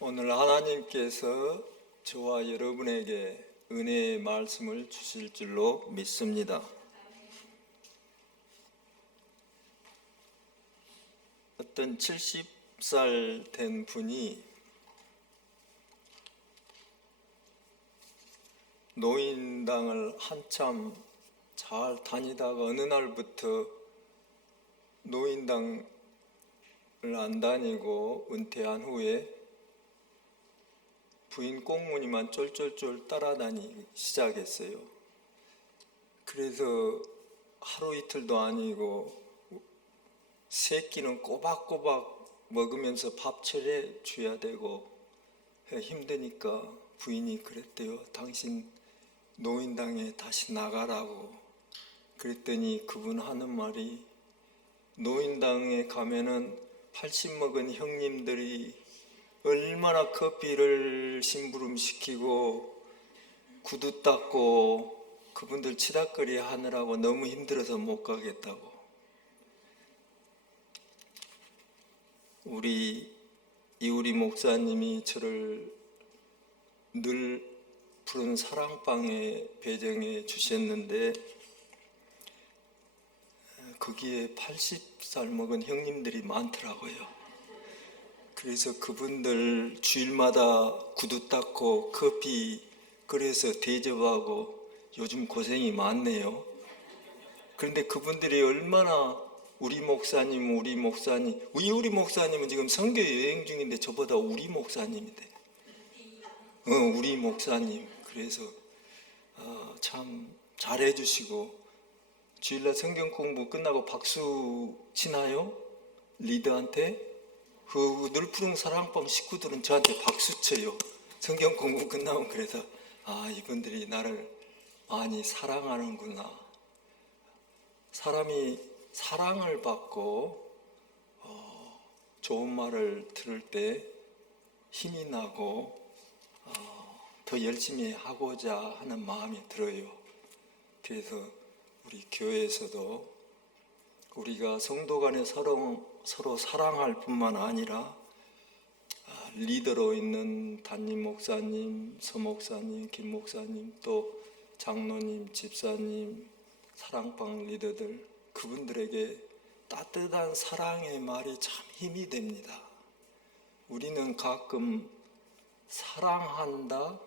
오늘 하나님께서 저와 여러분에게 은혜의 말씀을 주실 줄로 믿습니다. 어떤 70살 된 분이 노인당을 한참 잘 다니다가 어느 날부터 노인당을 안 다니고 은퇴한 후에 부인 꽁무니만 쫄쫄쫄 따라다니기 시작했어요. 그래서 하루 이틀도 아니고 세 끼는 꼬박꼬박 먹으면서 밥 차려 줘야 되고 힘드니까 부인이 그랬대요. 당신 노인당에 다시 나가라고. 그랬더니 그분 하는 말이, 노인당에 가면은 80 먹은 형님들이 얼마나 커피를 심부름시키고 구두 닦고 그분들 치닥거리 하느라고 너무 힘들어서 못 가겠다고. 우리 이우리 목사님이 저를 늘 푸른 사랑방에 배정해 주셨는데 거기에 80살 먹은 형님들이 많더라고요. 그래서 그분들 주일마다 구두 닦고 커피 끓여서 대접하고 요즘 고생이 많네요. 그런데 그분들이 얼마나 우리 목사님은 지금 선교 여행 중인데 저보다 우리 목사님인데 우리 목사님. 그래서 참 잘해주시고 주일날 성경 공부 끝나고 박수 치나요? 리더한테? 그 늘푸른 사랑방 식구들은 저한테 박수 쳐요. 성경 공부 끝나면. 그래서 이분들이 나를 많이 사랑하는구나. 사람이 사랑을 받고 좋은 말을 들을 때 힘이 나고 더 열심히 하고자 하는 마음이 들어요. 그래서 우리 교회에서도 우리가 성도 간에 서로 사랑할 뿐만 아니라 리더로 있는 담임 목사님, 서 목사님, 김 목사님, 또 장로님, 집사님, 사랑방 리더들, 그분들에게 따뜻한 사랑의 말이 참 힘이 됩니다. 우리는 가끔 사랑한다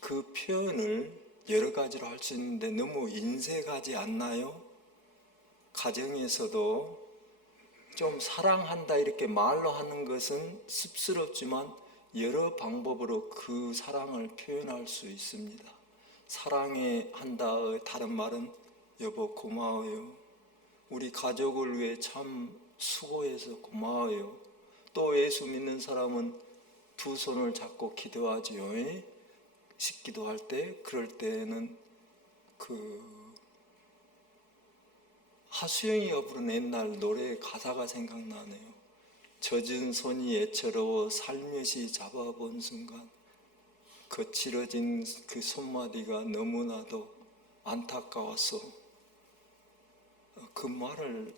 그 표현을 여러 가지로 할 수 있는데 너무 인색하지 않나요? 가정에서도 좀 사랑한다 이렇게 말로 하는 것은 씁스럽지만 여러 방법으로 그 사랑을 표현할 수 있습니다. 사랑해 한다의 다른 말은 여보 고마워요. 우리 가족을 위해 참 수고해서 고마워요. 또 예수 믿는 사람은 두 손을 잡고 기도하지요. 식기도 할 때, 그럴 때는 하수영이가 부른 옛날 노래 가사가 생각나네요. 젖은 손이 애처로워 살며시 잡아본 순간 거칠어진 그 손마디가 너무나도 안타까웠어. 그 말을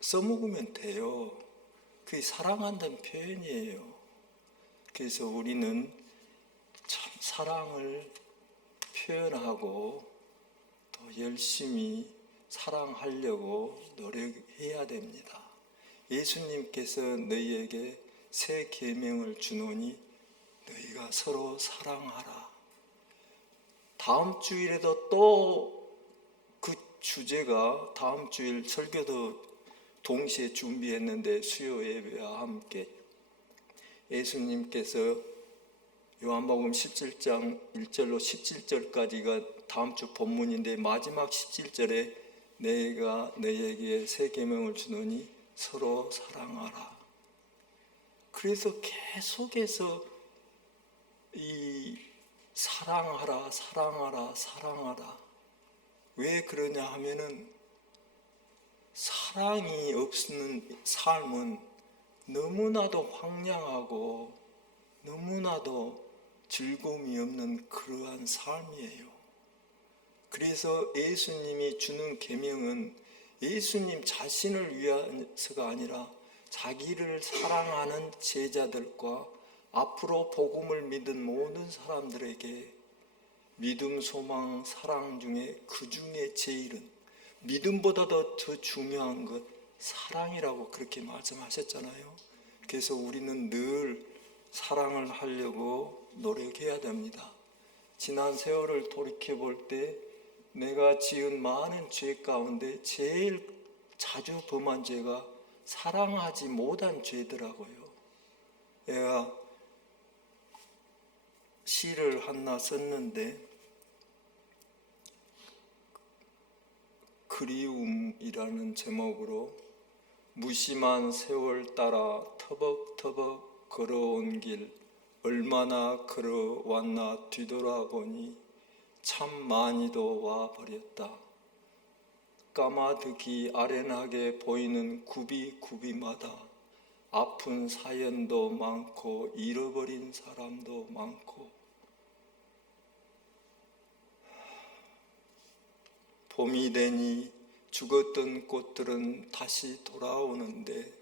써먹으면 돼요. 그게 사랑한다는 표현이에요. 그래서 우리는 참 사랑을 표현하고 더 열심히 사랑하려고 노력해야 됩니다. 예수님께서 너희에게 새 계명을 주노니 너희가 서로 사랑하라. 다음 주일에도 또 그 주제가, 다음 주일 설교도 동시에 준비했는데 수요 예배와 함께 예수님께서 요한복음 17장 1절로 17절까지가 다음 주 본문인데 마지막 17절에 내가 너희에게 새 계명을 주노니 서로 사랑하라. 그래서 계속해서 이 사랑하라, 사랑하라, 사랑하라. 왜 그러냐 하면은 사랑이 없는 삶은 너무나도 황량하고 너무나도 즐거움이 없는 그러한 삶이에요. 그래서 예수님이 주는 계명은 예수님 자신을 위해서가 아니라 자기를 사랑하는 제자들과 앞으로 복음을 믿은 모든 사람들에게 믿음, 소망, 사랑 중에 그 중에 제일은 믿음보다도 더 중요한 것 사랑이라고 그렇게 말씀하셨잖아요. 그래서 우리는 늘 사랑을 하려고 노력해야 됩니다. 지난 세월을 돌이켜볼 때 내가 지은 많은 죄 가운데 제일 자주 범한 죄가 사랑하지 못한 죄더라고요. 내가 시를 하나 썼는데 그리움이라는 제목으로 무심한 세월 따라 터벅터벅 걸어온 길 얼마나 걸어왔나 뒤돌아보니 참 많이도 와버렸다. 까마득이 아련하게 보이는 굽이굽이마다 아픈 사연도 많고 잃어버린 사람도 많고 봄이 되니 죽었던 꽃들은 다시 돌아오는데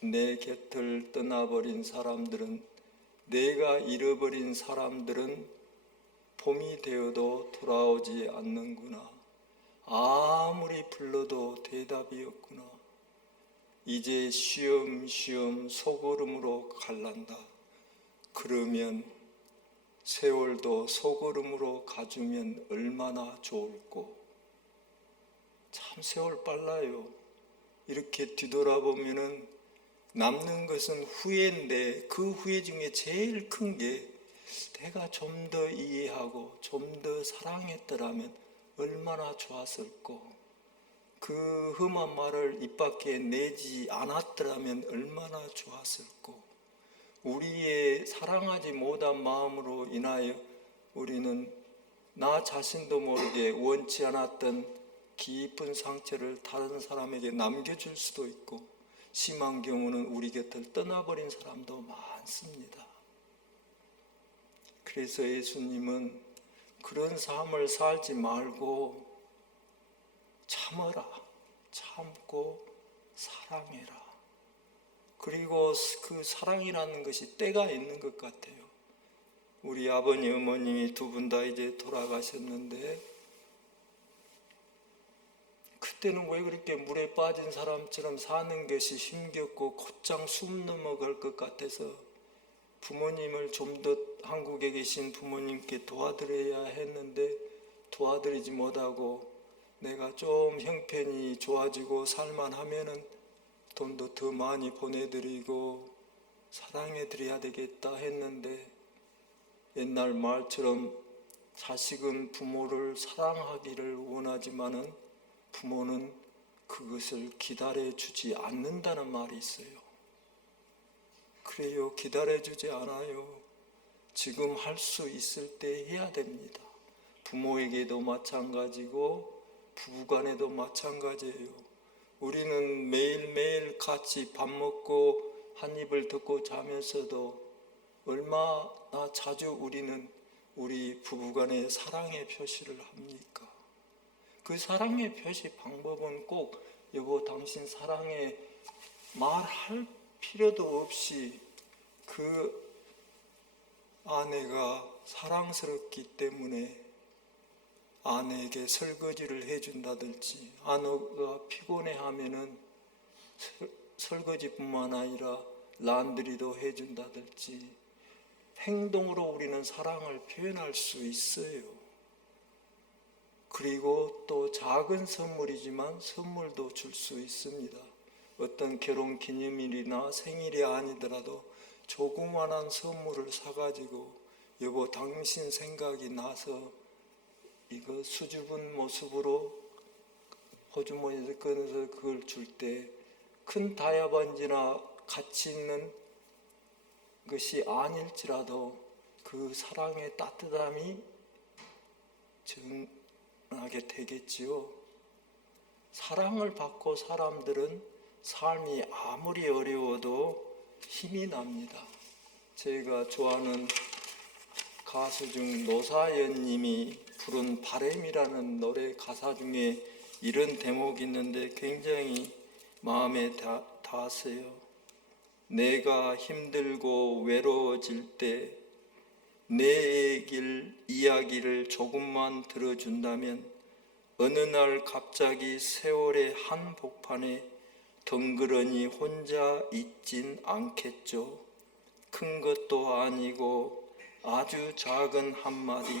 내 곁을 떠나버린 사람들은 내가 잃어버린 사람들은 봄이 되어도 돌아오지 않는구나. 아무리 불러도 대답이 없구나. 이제 쉬엄쉬엄 소걸음으로 갈란다. 그러면 세월도 소걸음으로 가주면 얼마나 좋을꼬. 참 세월 빨라요. 이렇게 뒤돌아보면은 남는 것은 후회인데 그 후회 중에 제일 큰 게 내가 좀 더 이해하고 좀 더 사랑했더라면 얼마나 좋았을꼬. 그 험한 말을 입 밖에 내지 않았더라면 얼마나 좋았을꼬. 우리의 사랑하지 못한 마음으로 인하여 우리는 나 자신도 모르게 원치 않았던 깊은 상처를 다른 사람에게 남겨줄 수도 있고 심한 경우는 우리 곁을 떠나버린 사람도 많습니다. 그래서 예수님은 그런 삶을 살지 말고 참어라, 참고 사랑해라. 그리고 그 사랑이라는 것이 때가 있는 것 같아요. 우리 아버님, 어머님이 두 분 다 이제 돌아가셨는데 그때는 왜 그렇게 물에 빠진 사람처럼 사는 것이 힘겹고 곧장 숨 넘어갈 것 같아서 부모님을 좀 더 한국에 계신 부모님께 도와드려야 했는데 도와드리지 못하고 내가 좀 형편이 좋아지고 살만하면은 돈도 더 많이 보내드리고 사랑해드려야 되겠다 했는데 옛날 말처럼 자식은 부모를 사랑하기를 원하지만은 부모는 그것을 기다려주지 않는다는 말이 있어요. 그래요, 기다려주지 않아요. 지금 할 수 있을 때 해야 됩니다. 부모에게도 마찬가지고 부부간에도 마찬가지예요. 우리는 매일매일 같이 밥 먹고 한 입을 듣고 자면서도 얼마나 자주 우리는 우리 부부간의 사랑의 표시를 합니까? 그 사랑의 표시 방법은 꼭 여보 당신 사랑해 말할 필요도 없이 그 아내가 사랑스럽기 때문에 아내에게 설거지를 해준다든지 아내가 피곤해하면은 설거지뿐만 아니라 란드리도 해준다든지 행동으로 우리는 사랑을 표현할 수 있어요. 그리고 또 작은 선물이지만 선물도 줄 수 있습니다. 어떤 결혼 기념일이나 생일이 아니더라도 조그만한 선물을 사가지고 여보 당신 생각이 나서 이거 수줍은 모습으로 호주머니에서 꺼내서 그걸 줄 때 큰 다이아반지나 가치 있는 것이 아닐지라도 그 사랑의 따뜻함이 전하게 되겠지요. 사랑을 받고 사람들은 삶이 아무리 어려워도 힘이 납니다. 제가 좋아하는 가수 중 노사연 님이 부른 바램이라는 노래 가사 중에 이런 대목이 있는데 굉장히 마음에 하세요. 내가 힘들고 외로워질 때 내 이야기를 조금만 들어준다면 어느 날 갑자기 세월의 한복판에 덩그러니 혼자 있진 않겠죠. 큰 것도 아니고 아주 작은 한마디,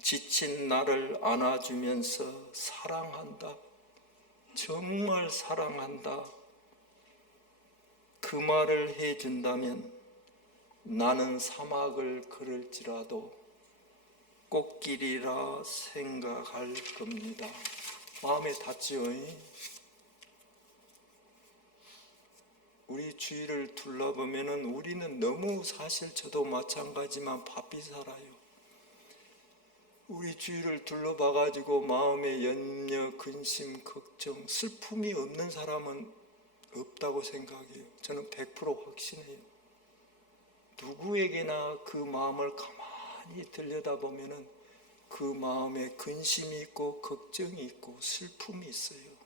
지친 나를 안아주면서 사랑한다, 정말 사랑한다, 그 말을 해준다면 나는 사막을 걸을지라도 꽃길이라 생각할 겁니다. 마음에 닿지요? 우리 주위를 둘러보면 우리는 너무, 사실 저도 마찬가지지만 바삐 살아요. 우리 주위를 둘러봐가지고 마음에 염려, 근심, 걱정, 슬픔이 없는 사람은 없다고 생각해요. 저는 100% 확신해요. 누구에게나 그 마음을 가만히 들여다보면 그 마음에 근심이 있고 걱정이 있고 슬픔이 있어요.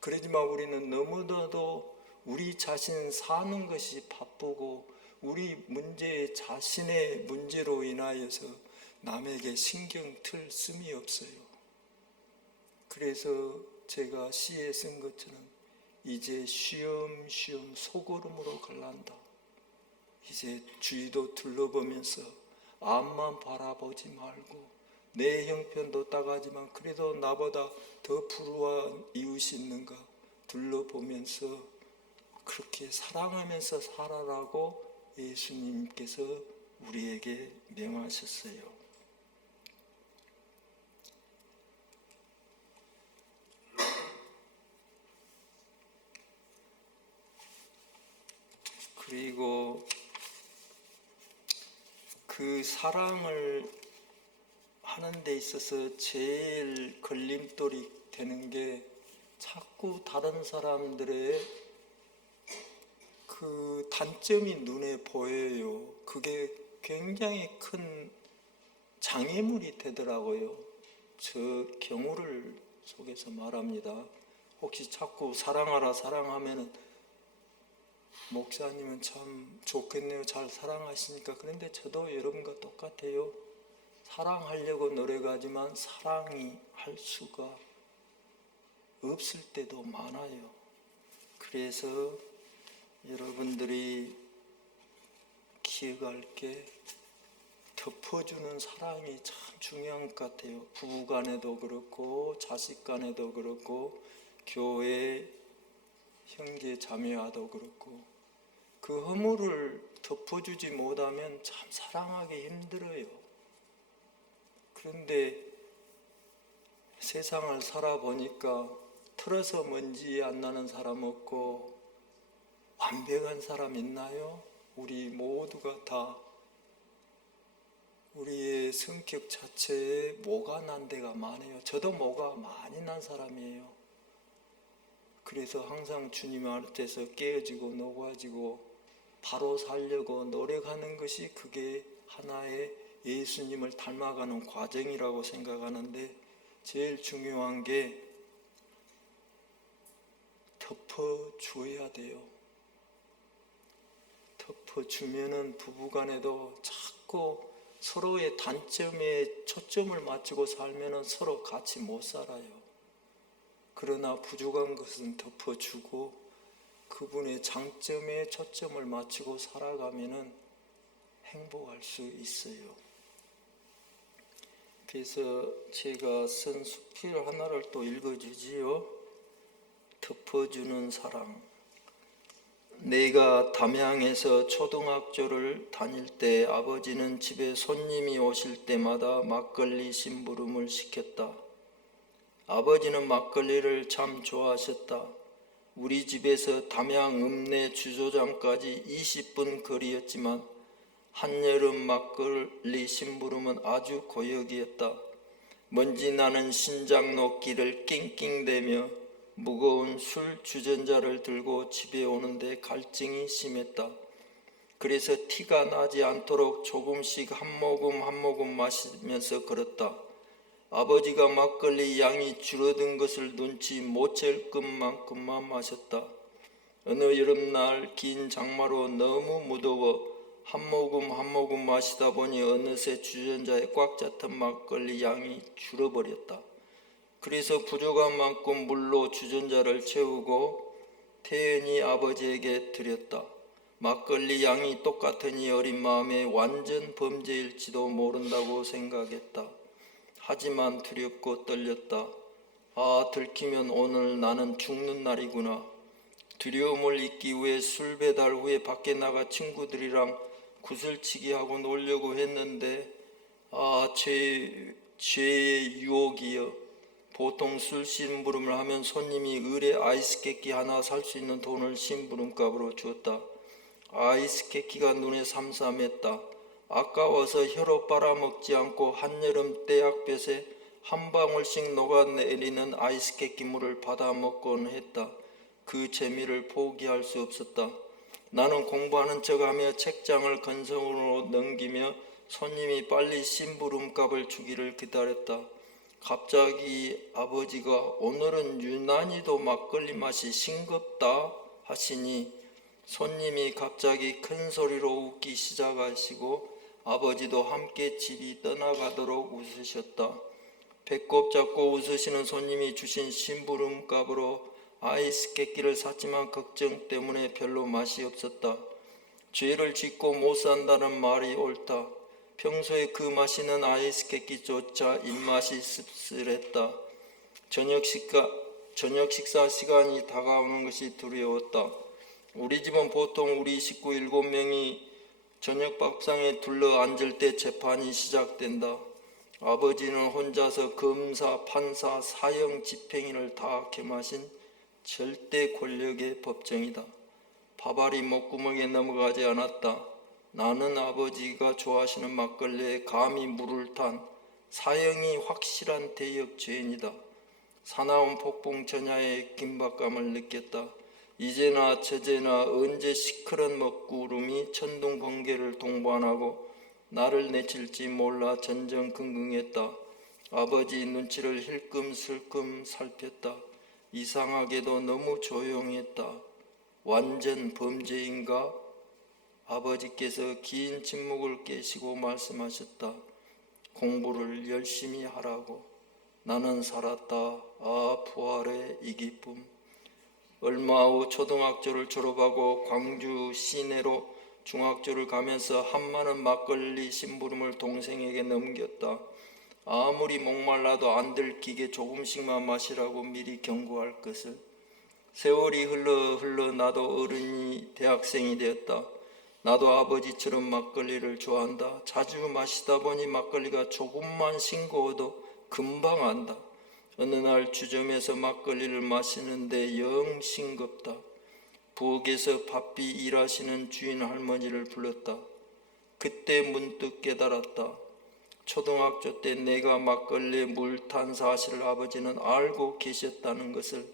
그러지만 우리는 너무나도 우리 자신 사는 것이 바쁘고 우리 문제, 자신의 문제로 인하여서 남에게 신경 틀 씀이 없어요. 그래서 제가 시에 쓴 것처럼 이제 쉬엄쉬엄 소걸음으로 갈란다. 이제 주위도 둘러보면서 앞만 바라보지 말고 내 형편도 따가지만 그래도 나보다 더 불우한 이웃이 있는가 둘러보면서 그렇게 사랑하면서 살아라고 예수님께서 우리에게 명하셨어요. 그리고 그 사랑을 하는 데 있어서 제일 걸림돌이 되는 게 자꾸 다른 사람들의 그 단점이 눈에 보여요. 그게 굉장히 큰 장애물이 되더라고요. 저 경우를 속에서 말합니다. 혹시 자꾸 사랑하라 사랑하면은 목사님은 참 좋겠네요. 잘 사랑하시니까. 그런데 저도 여러분과 똑같아요. 사랑하려고 노력하지만 사랑이 할 수가 없을 때도 많아요. 그래서 여러분들이 기억할 게 덮어주는 사랑이 참 중요한 것 같아요. 부부 간에도 그렇고 자식 간에도 그렇고 교회 형제 자매와도 그렇고 그 허물을 덮어주지 못하면 참 사랑하기 힘들어요. 그런데 세상을 살아보니까 틀어서 먼지 안 나는 사람 없고 완벽한 사람 있나요? 우리 모두가 다 우리의 성격 자체에 모가 난 데가 많아요. 저도 모가 많이 난 사람이에요. 그래서 항상 주님 앞에서 깨어지고 녹아지고 바로 살려고 노력하는 것이 그게 하나의 예수님을 닮아가는 과정이라고 생각하는데 제일 중요한 게 덮어줘야 돼요. 덮어주면은 부부간에도 자꾸 서로의 단점에 초점을 맞추고 살면은 서로 같이 못 살아요. 그러나 부족한 것은 덮어주고 그분의 장점에 초점을 맞추고 살아가면은 행복할 수 있어요. 그래서 제가 쓴 수필 하나를 또 읽어주지요. 덮어주는 사랑. 내가 담양에서 초등학교를 다닐 때 아버지는 집에 손님이 오실 때마다 막걸리 심부름을 시켰다. 아버지는 막걸리를 참 좋아하셨다. 우리 집에서 담양 읍내 주조장까지 20분 거리였지만 한여름 막걸리 심부름은 아주 고역이었다. 먼지 나는 신장로 길을 낑낑대며 무거운 술 주전자를 들고 집에 오는데 갈증이 심했다. 그래서 티가 나지 않도록 조금씩 한 모금 한 모금 마시면서 걸었다. 아버지가 막걸리 양이 줄어든 것을 눈치 못 챌 것만큼만 마셨다. 어느 여름날 긴 장마로 너무 무더워 한 모금 한 모금 마시다 보니 어느새 주전자에 꽉 찼던 막걸리 양이 줄어버렸다. 그래서 부족한 만큼 물로 주전자를 채우고 태연히 아버지에게 드렸다. 막걸리 양이 똑같으니 어린 마음에 완전 범죄일지도 모른다고 생각했다. 하지만 두렵고 떨렸다. 아, 들키면 오늘 나는 죽는 날이구나. 두려움을 잊기 위해 술 배달 후에 밖에 나가 친구들이랑 구슬치기 하고 놀려고 했는데 죄의 유혹이여. 보통 술 심부름을 하면 손님이 을에 아이스 깨끼 하나 살 수 있는 돈을 심부름값으로 주었다. 아이스 깨끼가 눈에 삼삼했다. 아까워서 혀로 빨아먹지 않고 한여름 떼약볕에 한 방울씩 녹아내리는 아이스 깨끼물을 받아 먹곤 했다. 그 재미를 포기할 수 없었다. 나는 공부하는 척하며 책장을 건성으로 넘기며 손님이 빨리 심부름값을 주기를 기다렸다. 갑자기 아버지가 오늘은 유난히도 막걸리 맛이 싱겁다 하시니 손님이 갑자기 큰 소리로 웃기 시작하시고 아버지도 함께 집이 떠나가도록 웃으셨다. 배꼽 잡고 웃으시는 손님이 주신 심부름값으로 아이스 깨끼를 샀지만 걱정 때문에 별로 맛이 없었다. 죄를 짓고 못 산다는 말이 옳다. 평소에 그 마시는 아이스 깨끼조차 입맛이 씁쓸했다. 저녁 식사 시간이 다가오는 것이 두려웠다. 우리 집은 보통 우리 식구 7명이 저녁 밥상에 둘러 앉을 때 재판이 시작된다. 아버지는 혼자서 검사, 판사, 사형, 집행인을 다 겸하신 절대 권력의 법정이다. 밥알이 목구멍에 넘어가지 않았다. 나는 아버지가 좋아하시는 막걸리에 감히 물을 탄 사형이 확실한 대역 죄인이다. 사나운 폭풍 전야의 긴박감을 느꼈다. 이제나 저제나 언제 시커런 먹구름이 천둥 번개를 동반하고 나를 내칠지 몰라 전전긍긍했다. 아버지 눈치를 힐끔슬끔 살폈다. 이상하게도 너무 조용했다. 완전 범죄인가? 아버지께서 긴 침묵을 깨시고 말씀하셨다. 공부를 열심히 하라고. 나는 살았다. 아, 부활의 이 기쁨. 얼마 후 초등학교를 졸업하고 광주 시내로 중학교를 가면서 한 많은 막걸리 심부름을 동생에게 넘겼다. 아무리 목말라도 안 들키게 조금씩만 마시라고 미리 경고할 것을. 세월이 흘러 나도 어른이 대학생이 되었다. 나도 아버지처럼 막걸리를 좋아한다. 자주 마시다 보니 막걸리가 조금만 싱거워도 금방 안다. 어느 날 주점에서 막걸리를 마시는데 영 싱겁다. 부엌에서 바삐 일하시는 주인 할머니를 불렀다. 그때 문득 깨달았다. 초등학교 때 내가 막걸리에 물 탄 사실을 아버지는 알고 계셨다는 것을.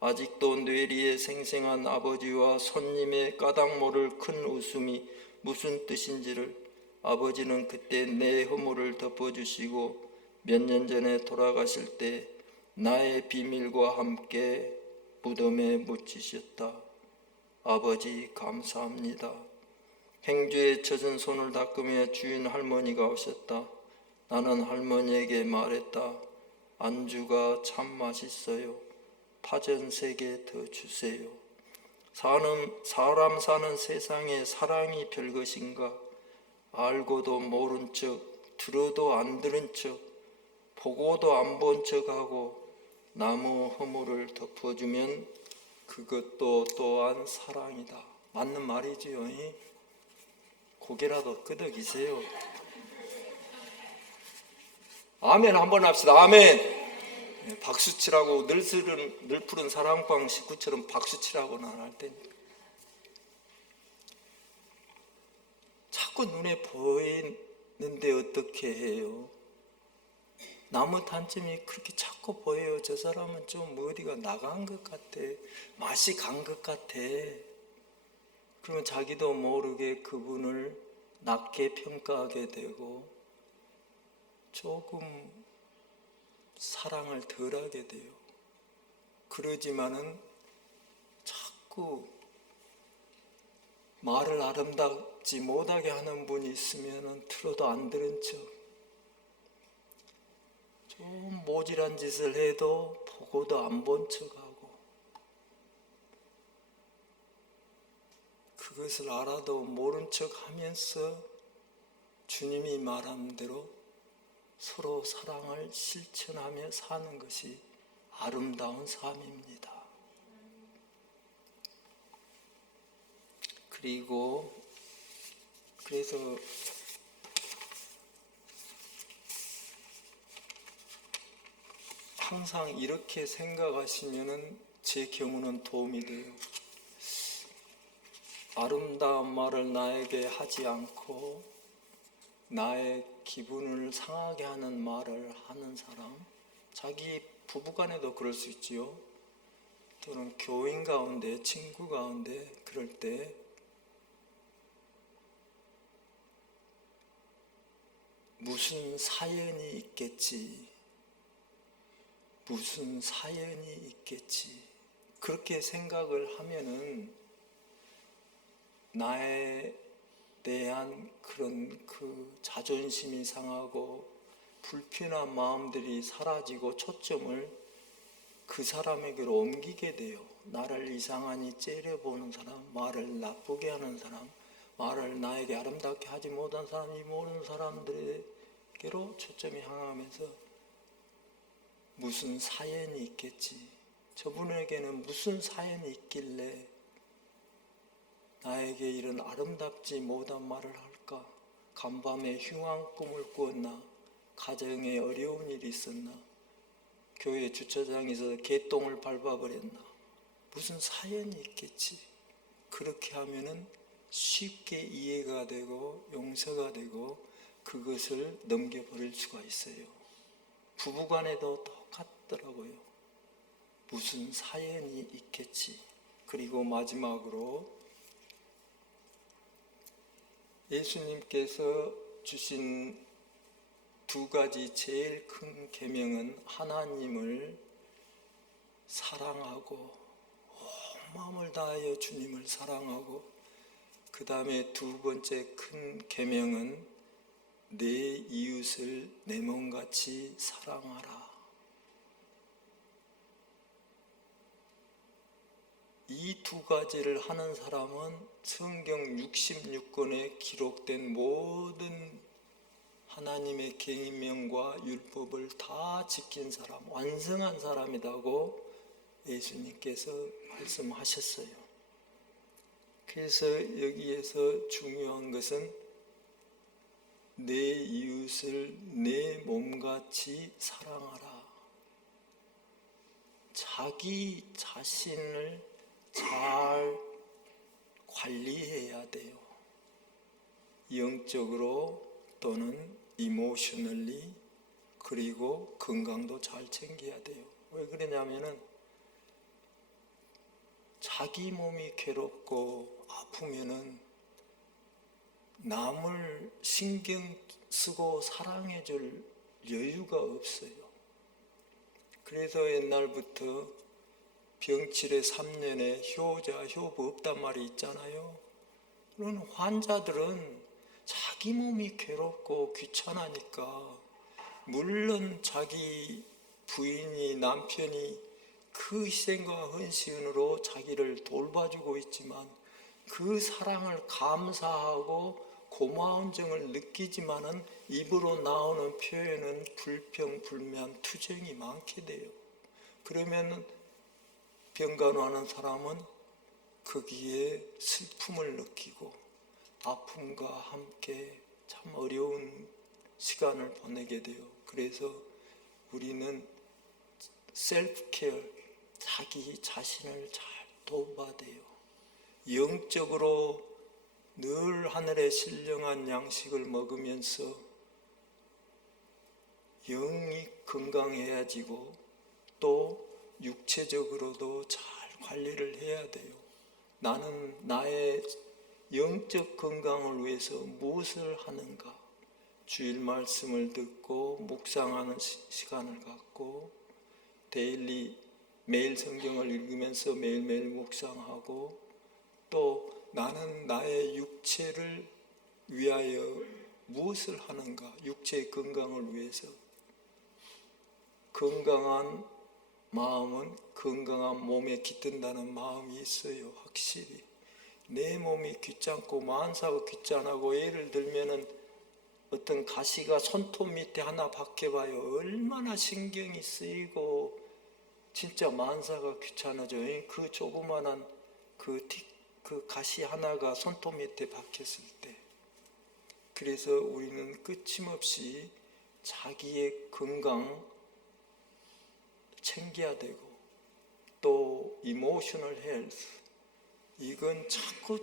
아직도 뇌리에 생생한 아버지와 손님의 까닭 모를 큰 웃음이 무슨 뜻인지를. 아버지는 그때 내 허물을 덮어주시고 몇 년 전에 돌아가실 때 나의 비밀과 함께 무덤에 묻히셨다. 아버지 감사합니다. 행주에 젖은 손을 닦으며 주인 할머니가 오셨다. 나는 할머니에게 말했다. 안주가 참 맛있어요. 파전 3개 더 주세요. 사람 사는 세상에 사랑이 별것인가? 알고도 모른 척, 들어도 안 들은 척, 보고도 안 본 척하고 나무 허물을 덮어주면 그것도 또한 사랑이다. 맞는 말이지요. 고개라도 끄덕이세요. 아멘 한번 합시다. 아멘. 박수치라고 늘 푸른 사랑방 식구처럼 박수치라고는 안 할 테니까. 자꾸 눈에 보이는데 어떻게 해요? 나무 단점이 그렇게 자꾸 보여요. 저 사람은 좀 어디가 나간 것 같아. 맛이 간 것 같아. 그러면 자기도 모르게 그분을 낮게 평가하게 되고 조금 사랑을 덜하게 돼요. 그러지만은 자꾸 말을 아름답지 못하게 하는 분이 있으면 들어도 안 들은 척, 좀 모질한 짓을 해도 보고도 안 본 척하고, 그것을 알아도 모른 척하면서 주님이 말한 대로 서로 사랑을 실천하며 사는 것이 아름다운 삶입니다. 그래서 항상 이렇게 생각하시면은 제 경우는 도움이 돼요. 아름다운 말을 나에게 하지 않고 나의 기분을 상하게 하는 말을 하는 사람, 자기 부부간에도 그럴 수 있지요. 또는 교인 가운데, 친구 가운데 그럴 때 무슨 사연이 있겠지, 무슨 사연이 있겠지, 그렇게 생각을 하면은 나에 대한 그런 그 자존심이 상하고 불편한 마음들이 사라지고 초점을 그 사람에게로 옮기게 돼요. 나를 이상하니 째려보는 사람, 말을 나쁘게 하는 사람, 말을 나에게 아름답게 하지 못한 사람, 이 모든 사람들에게로 초점이 향하면서 무슨 사연이 있겠지, 저분에게는 무슨 사연이 있길래 나에게 이런 아름답지 못한 말을 할까? 간밤에 흉한 꿈을 꾸었나? 가정에 어려운 일이 있었나? 교회 주차장에서 개똥을 밟아버렸나? 무슨 사연이 있겠지. 그렇게 하면은 쉽게 이해가 되고 용서가 되고 그것을 넘겨버릴 수가 있어요. 부부간에도 똑같더라고요. 무슨 사연이 있겠지. 그리고 마지막으로 예수님께서 주신 두 가지 제일 큰 계명은 하나님을 사랑하고 온 마음을 다하여 주님을 사랑하고, 그 다음에 두 번째 큰 계명은 내 이웃을 내 몸같이 사랑하라. 이 두 가지를 하는 사람은 성경 66권에 기록된 모든 하나님의 계명과 율법을 다 지킨 사람, 완성한 사람이라고 예수님께서 말씀하셨어요. 그래서 여기에서 중요한 것은 내 이웃을 내 몸같이 사랑하라. 자기 자신을 잘 관리해야 돼요. 영적으로 또는 이모셔널리, 그리고 건강도 잘 챙겨야 돼요. 왜 그러냐면은 자기 몸이 괴롭고 아프면은 남을 신경 쓰고 사랑해 줄 여유가 없어요. 그래서 옛날부터 병치레 3년에 효자, 효부 없단 말이 있잖아요. 그런 환자들은 자기 몸이 괴롭고 귀찮으니까 물론 자기 부인이, 남편이 그 희생과 헌신으로 자기를 돌봐주고 있지만 그 사랑을 감사하고 고마운 점을 느끼지만은 입으로 나오는 표현은 불평, 불만, 투정이 많게 돼요. 그러면 병간호하는 사람은 거기에 슬픔을 느끼고 아픔과 함께 참 어려운 시간을 보내게 돼요. 그래서 우리는 셀프 케어, 자기 자신을 잘 돌봐야 돼요. 영적으로 늘 하늘의 신령한 양식을 먹으면서 영이 건강해야지고 또 육체적으로도 잘 관리를 해야 돼요. 나는 나의 영적 건강을 위해서 무엇을 하는가? 주일 말씀을 듣고 묵상하는 시간을 갖고 매일 성경을 읽으면서 매일매일 묵상하고 또 나는 나의 육체를 위하여 무엇을 하는가? 육체의 건강을 위해서. 건강한 마음은 건강한 몸에 깃든다는 마음이 있어요. 확실히 내 몸이 귀찮고 만사가 귀찮고, 예를 들면은 어떤 가시가 손톱 밑에 하나 박혀봐요. 얼마나 신경이 쓰이고 진짜 만사가 귀찮아져요. 그 조그만한 그 가시 하나가 손톱 밑에 박혔을 때. 그래서 우리는 끊임없이 자기의 건강 챙겨야 되고, 또 이모셔널 헬스, 이건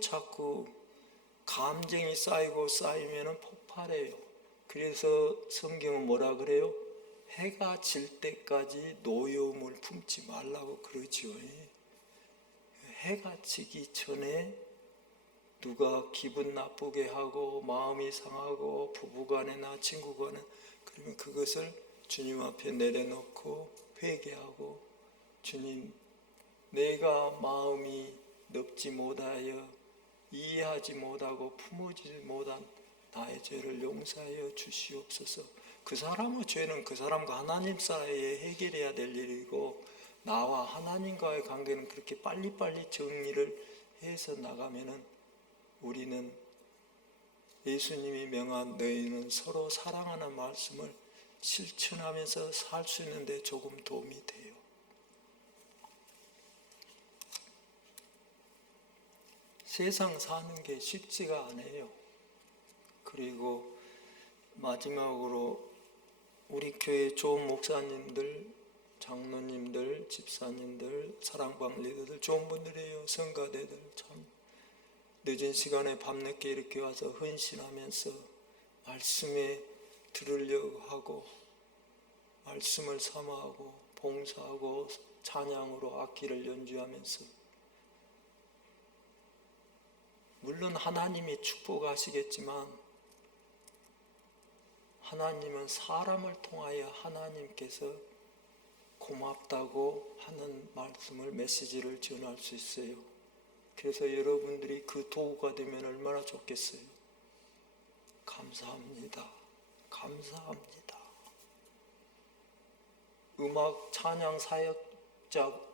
자꾸 감정이 쌓이면 폭발해요. 그래서 성경은 뭐라 그래요? 해가 질 때까지 노여움을 품지 말라고 그러죠. 해가 지기 전에 누가 기분 나쁘게 하고 마음이 상하고 부부간에나 친구간에, 그러면 그것을 주님 앞에 내려놓고 회개하고, 주님, 내가 마음이 넓지 못하여 이해하지 못하고 품어지지 못한 나의 죄를 용서하여 주시옵소서. 그 사람의 죄는 그 사람과 하나님 사이에 해결해야 될 일이고, 나와 하나님과의 관계는 그렇게 빨리빨리 정리를 해서 나가면은 우리는 예수님이 명한 너희는 서로 사랑하는 말씀을 실천하면서 살 수 있는데 조금 도움이 돼요. 세상 사는 게 쉽지가 않아요. 그리고 마지막으로 우리 교회 좋은 목사님들, 장로님들, 집사님들, 사랑방 리더들 좋은 분들이에요. 성가대들 참 늦은 시간에 밤늦게 이렇게 와서 헌신하면서 말씀에 들으려고 하고, 말씀을 삼아하고 봉사하고 찬양으로 악기를 연주하면서, 물론 하나님이 축복하시겠지만 하나님은 사람을 통하여 하나님께서 고맙다고 하는 말씀을, 메시지를 전할 수 있어요. 그래서 여러분들이 그 도구가 되면 얼마나 좋겠어요. 감사합니다. 감사합니다. 음악 찬양 사역자,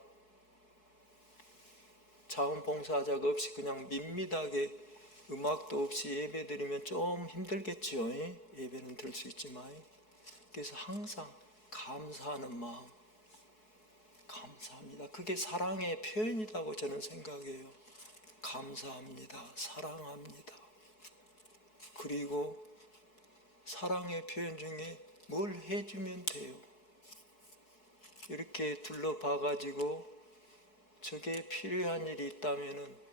자원봉사자가 없이 그냥 밋밋하게 음악도 없이 예배 드리면 좀 힘들겠죠. 예배는 들 수 있지만. 그래서 항상 감사하는 마음, 감사합니다. 그게 사랑의 표현이라고 저는 생각해요. 감사합니다. 사랑합니다. 그리고 사랑의 표현 중에 뭘 해주면 돼요. 이렇게 둘러봐가지고 저게 필요한 일이 있다면은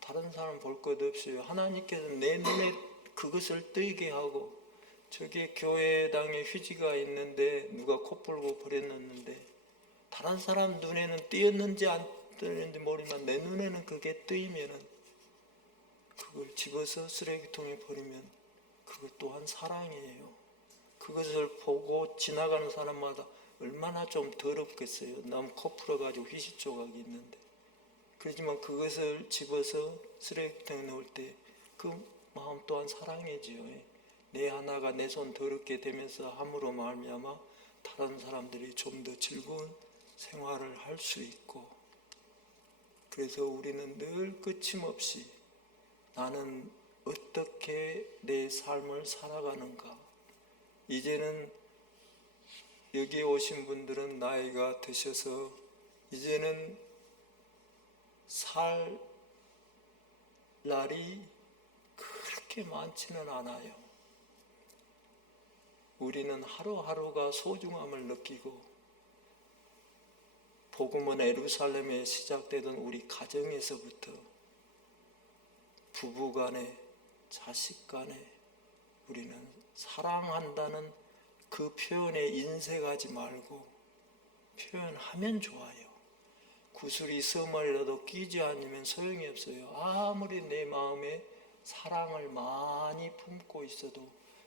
다른 사람 볼 것 없어요. 하나님께서 내 눈에 그것을 뜨이게 하고, 저게 교회당에 휴지가 있는데 누가 코 풀고 버려놨는데 다른 사람 눈에는 띄었는지 안 띄었는지 모르지만 내 눈에는 그게 뜨이면은 그걸 집어서 쓰레기통에 버리면 그것 또한 사랑이에요. 그것을 보고 지나가는 사람마다 얼마나 좀 더럽겠어요. 남 코 풀어가지고 휴지 조각이 있는데. 그렇지만 그것을 집어서 쓰레기통에 넣을 때 그 마음 또한 사랑이지요. 내 하나가 내 손 더럽게 되면서 함으로 말미암아 다른 사람들이 좀 더 즐거운 생활을 할 수 있고, 그래서 우리는 늘 끊임없이 나는 어떻게 내 삶을 살아가는가. 이제는 여기 오신 분들은 나이가 드셔서 이제는 살 날이 그렇게 많지는 않아요. 우리는 하루하루가 소중함을 느끼고, 복음은 예루살렘에 시작되던 우리 가정에서부터 부부간에, 자식간에 우리는 사랑한다는 그 표현에 인색하지 말고 표현하면 좋아요. 구슬이 서말이라도 끼지 않으면 소용이 없어요. 아무리 내 마음에 사랑을 많이 품고 있어도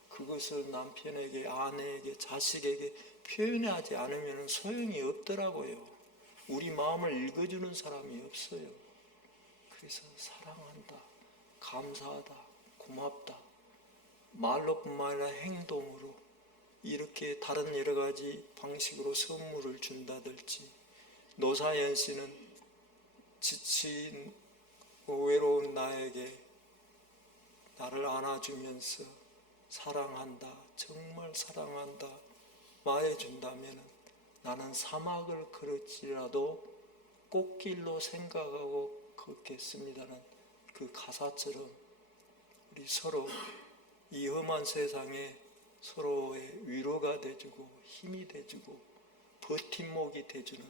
그것을 남편에게, 아내에게, 자식에게 표현하지 않으면 소용이 없더라고요. 우리 마음을 읽어주는 사람이 없어요. 그래서 사랑한다, 감사하다, 고맙다, 말로뿐만 아니라 행동으로 이렇게 다른 여러 가지 방식으로 선물을 준다든지, 노사연 씨는 지친 외로운 나에게 나를 안아주면서 사랑한다, 정말 사랑한다 말해준다면 나는 사막을 걸을지라도 꽃길로 생각하고 걷겠습니다는 그 가사처럼 우리 서로 이 험한 세상에 서로의 위로가 돼주고 힘이 돼주고 버팀목이 돼주는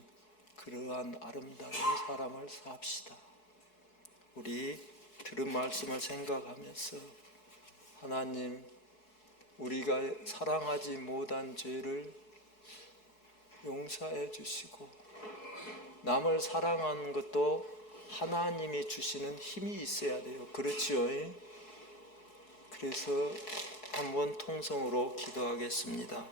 그러한 아름다운 사람을 삽시다. 우리 들은 말씀을 생각하면서 하나님, 우리가 사랑하지 못한 죄를 용서해 주시고 남을 사랑하는 것도 하나님이 주시는 힘이 있어야 돼요. 그렇지요? 그래서 한번 통성으로 기도하겠습니다.